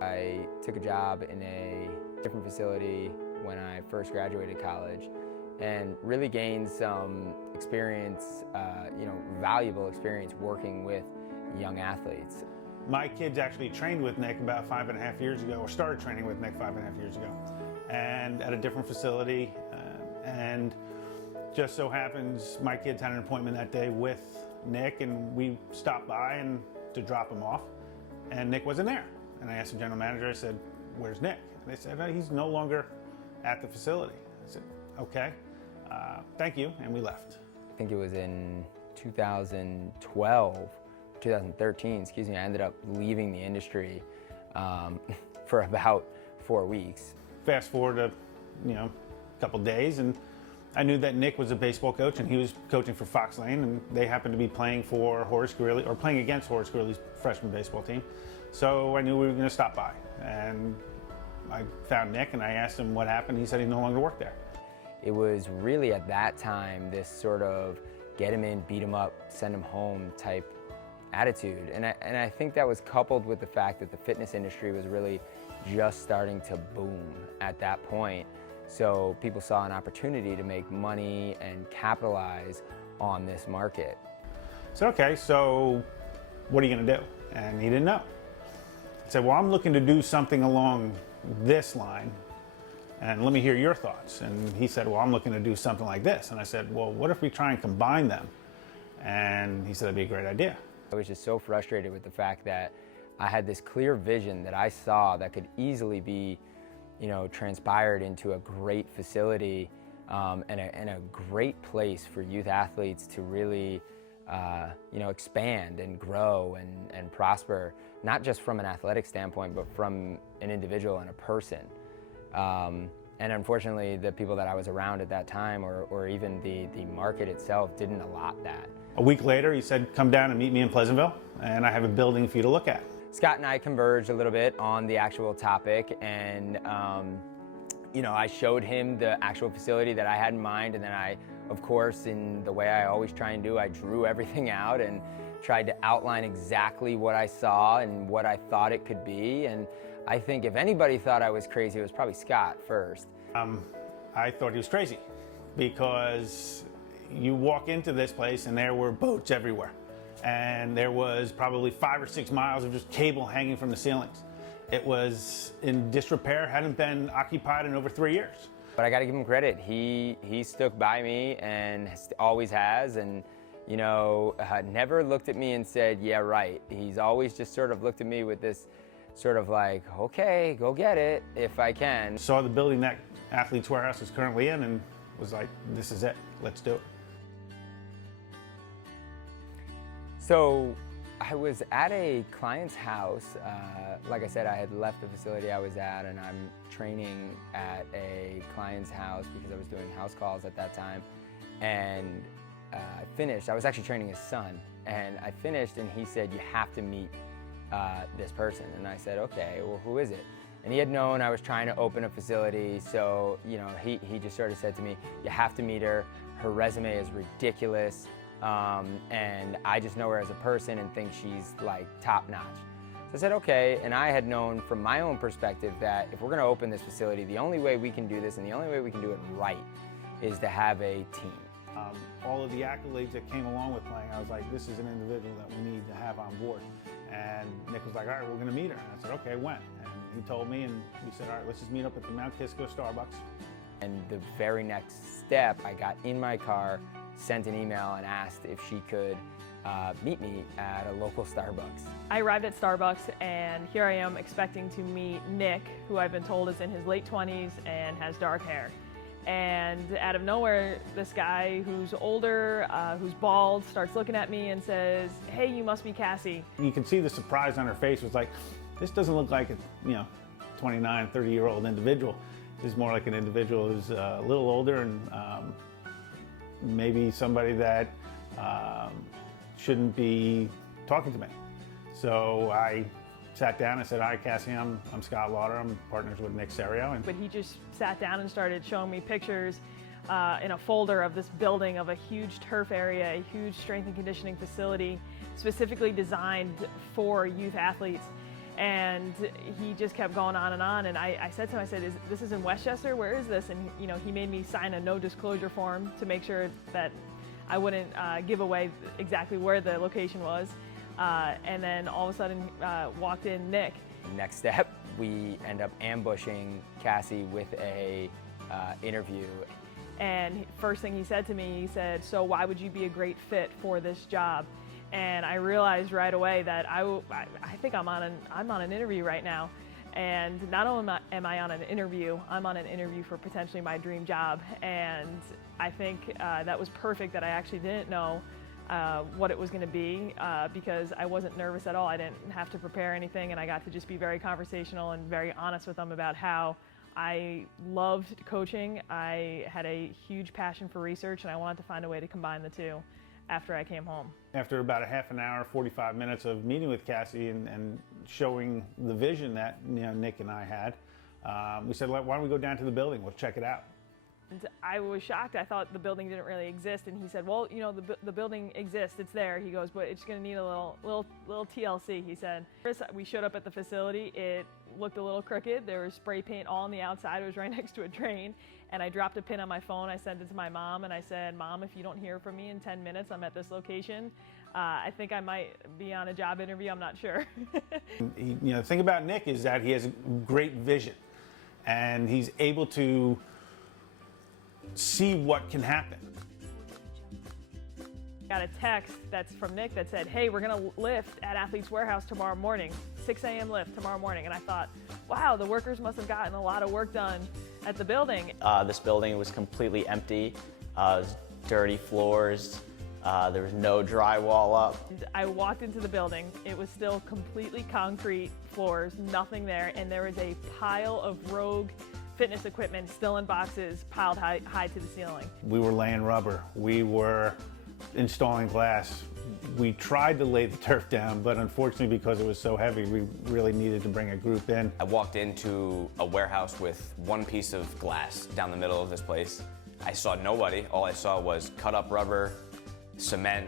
I took a job in a different facility when I first graduated college and really gained some experience, valuable experience working with young athletes. My kids actually trained with Nick about 5.5 years ago, or started training with Nick 5.5 years ago, and at a different facility. And just so happens my kids had an appointment that day with Nick, and we stopped by and to drop him off, and Nick wasn't there. And I asked the general manager, I said, "Where's Nick?" And they said, "He's no longer at the facility." I said, "Okay, thank you," and we left. I think it was in 2013, I ended up leaving the industry for about 4 weeks. Fast forward a couple days, and I knew that Nick was a baseball coach, and he was coaching for Fox Lane, and they happened to be playing for Horace Greeley, or playing against Horace Greeley's freshman baseball team. So I knew we were going to stop by, and I found Nick, and I asked him what happened. He said he no longer worked there. It was really at that time this sort of get him in, beat him up, send him home type attitude. And I think that was coupled with the fact that the fitness industry was really just starting to boom at that point. So people saw an opportunity to make money and capitalize on this market. I said, "Okay, so what are you going to do?" And he didn't know. I said, "Well, I'm looking to do something along this line, and let me hear your thoughts." And he said, "Well, I'm looking to do something like this." And I said, "Well, what if we try and combine them?" And he said, "That'd be a great idea." I was just so frustrated with the fact that I had this clear vision that I saw that could easily be, transpired into a great facility and a great place for youth athletes to really, expand and grow and prosper, not just from an athletic standpoint, but from an individual and a person. And unfortunately, the people that I was around at that time, or even the market itself, didn't allot that. A week later, he said, "Come down and meet me in Pleasantville, and I have a building for you to look at." Scott and I converged a little bit on the actual topic, and I showed him the actual facility that I had in mind, and then I, of course, in the way I always try and do, I drew everything out and tried to outline exactly what I saw and what I thought it could be. And I think if anybody thought I was crazy, it was probably Scott first. I thought he was crazy, because you walk into this place and there were boats everywhere. And there was probably 5 or 6 miles of just cable hanging from the ceilings. It was in disrepair, hadn't been occupied in over 3 years. But I got to give him credit. He stuck by me and always has, and never looked at me and said, "Yeah, right." He's always just sort of looked at me with this sort of like, "Okay, go get it if I can." Saw the building that Athletes Warehouse is currently in and was like, "This is it, let's do it." So I was at a client's house. Like I said, I had left the facility I was at, and I'm training at a client's house because I was doing house calls at that time. And I finished. I was actually training his son, and I finished, and he said, "You have to meet this person." And I said, "Okay, well, who is it?" And he had known I was trying to open a facility, so he just sort of said to me, "You have to meet her. Her resume is ridiculous. And I just know her as a person and think she's like top notch." So I said, "Okay." And I had known from my own perspective that if we're going to open this facility, the only way we can do this and the only way we can do it right is to have a team. All of the accolades that came along with playing, I was like, this is an individual that we need to have on board. And Nick was like, "All right, we're going to meet her." And I said, "Okay, when?" And he told me, and we said, "All right, let's just meet up at the Mount Kisco Starbucks." And the very next step, I got in my car, sent an email, and asked if she could meet me at a local Starbucks. I arrived at Starbucks, and here I am expecting to meet Nick, who I've been told is in his late 20s and has dark hair. And out of nowhere, this guy who's older, who's bald, starts looking at me and says, "Hey, you must be Cassie." You can see the surprise on her face. It was like, this doesn't look like a 29, 30-year-old individual. This is more like an individual who's a little older, and maybe somebody that shouldn't be talking to me. So I sat down and said, "Hi, Cassie, I'm Scott Lauder. I'm partners with Nick Serio." But he just sat down and started showing me pictures in a folder of this building, of a huge turf area, a huge strength and conditioning facility specifically designed for youth athletes. And he just kept going on, and I said to him, I said, this is in Westchester? Where is this? And he made me sign a no disclosure form to make sure that I wouldn't give away exactly where the location was. And then all of a sudden walked in Nick. Next step, we end up ambushing Cassie with a interview. And first thing he said to me, he said, so why would you be a great fit for this job? And I realized right away that I think I'm on an interview right now. And not only am I on an interview, I'm on an interview for potentially my dream job. And I think that was perfect that I actually didn't know what it was going to be because I wasn't nervous at all. I didn't have to prepare anything, and I got to just be very conversational and very honest with them about how I loved coaching. I had a huge passion for research, and I wanted to find a way to combine the two after I came home. After about a half an hour, 45 minutes of meeting with Cassie and showing the vision that Nick and I had, we said, why don't we go down to the building? We'll check it out. And I was shocked. I thought the building didn't really exist, and he said, well, the building exists. It's there. He goes, but it's going to need a little TLC, he said. We showed up at the facility. It looked a little crooked. There was spray paint all on the outside. It was right next to a drain. And I dropped a pin on my phone. I sent it to my mom, and I said, Mom, if you don't hear from me in 10 minutes, I'm at this location. I think I might be on a job interview. I'm not sure. The thing about Nick is that he has great vision, and he's able to see what can happen. Got a text that's from Nick that said, hey, we're gonna lift at Athletes Warehouse tomorrow morning, 6 a.m. lift tomorrow morning. And I thought, wow, the workers must have gotten a lot of work done at the building. This building was completely empty. It was dirty floors. There was no drywall up. I walked into the building. It was still completely concrete floors, nothing there. And there was a pile of Rogue fitness equipment still in boxes piled high to the ceiling. We were laying rubber. We were installing glass. We tried to lay the turf down, but unfortunately, because it was so heavy, we really needed to bring a group in. I walked into a warehouse with one piece of glass down the middle of this place. I saw nobody. All I saw was cut up rubber, cement.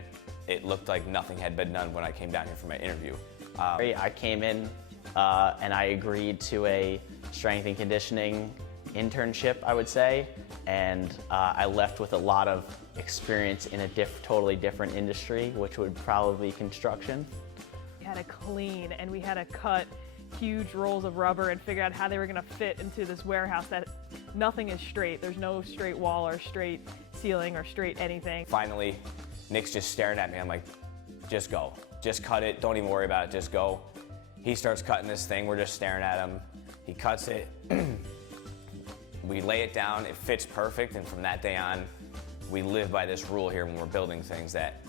It looked like nothing had been done when I came down here for my interview. I came in and I agreed to a strength and conditioning internship, I would say, and I left with a lot of experience in a totally different industry, which would probably be construction. We had to clean and we had to cut huge rolls of rubber and figure out how they were going to fit into this warehouse that nothing is straight. There's no straight wall or straight ceiling or straight anything. Finally, Nick's just staring at me. I'm like, just go. Just cut it. Don't even worry about it. Just go. He starts cutting this thing. We're just staring at him. He cuts it. We lay it down. It fits perfect. And from that day on, we live by this rule here when we're building things that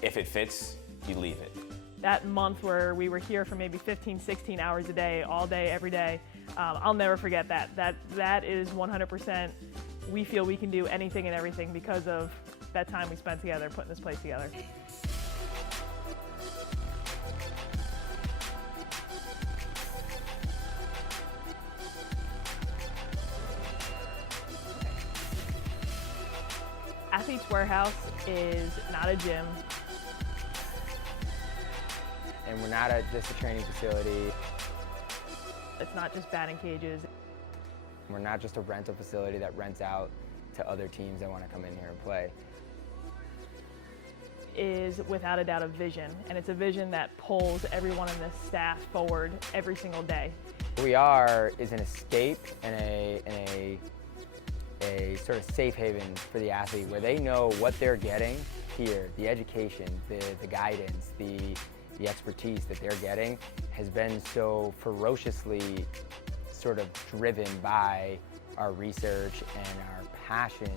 if it fits, you leave it. That month where we were here for maybe 15, 16 hours a day, all day, every day, I'll never forget that. That is 100%. We feel we can do anything and everything because of that time we spent together putting this place together. Athletes Warehouse is not a gym. And we're not just a training facility. It's not just batting cages. We're not just a rental facility that rents out to other teams that want to come in here and play. Is without a doubt a vision, and it's a vision that pulls everyone in this staff forward every single day. What we are is an escape and a sort of safe haven for the athlete where they know what they're getting here, the education, the guidance, the expertise that they're getting has been so ferociously sort of driven by our research and our passion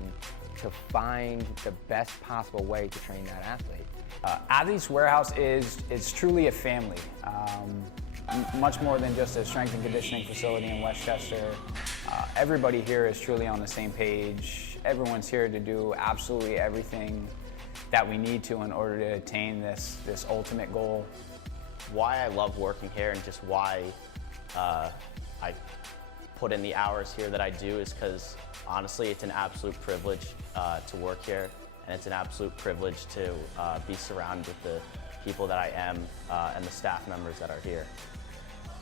to find the best possible way to train that athlete. Athletes Warehouse is truly a family. Much more than just a strength and conditioning facility in Westchester. Everybody here is truly on the same page. Everyone's here to do absolutely everything that we need to in order to attain this ultimate goal. Why I love working here and just why I put in the hours here that I do is because honestly it's an absolute privilege to work here, and it's an absolute privilege to be surrounded with the people that I am and the staff members that are here.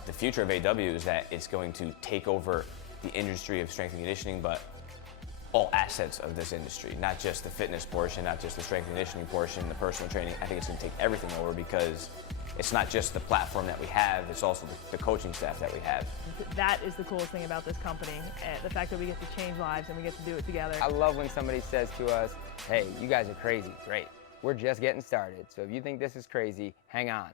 the future of AW is that it's going to take over the industry of strength and conditioning, but all assets of this industry, not just the fitness portion, not just the strength and conditioning portion, the personal training. I think it's going to take everything over because it's not just the platform that we have, it's also the coaching staff that we have. That is the coolest thing about this company, the fact that we get to change lives and we get to do it together. I love when somebody says to us, hey, you guys are crazy. Great. We're just getting started. So if you think this is crazy, hang on.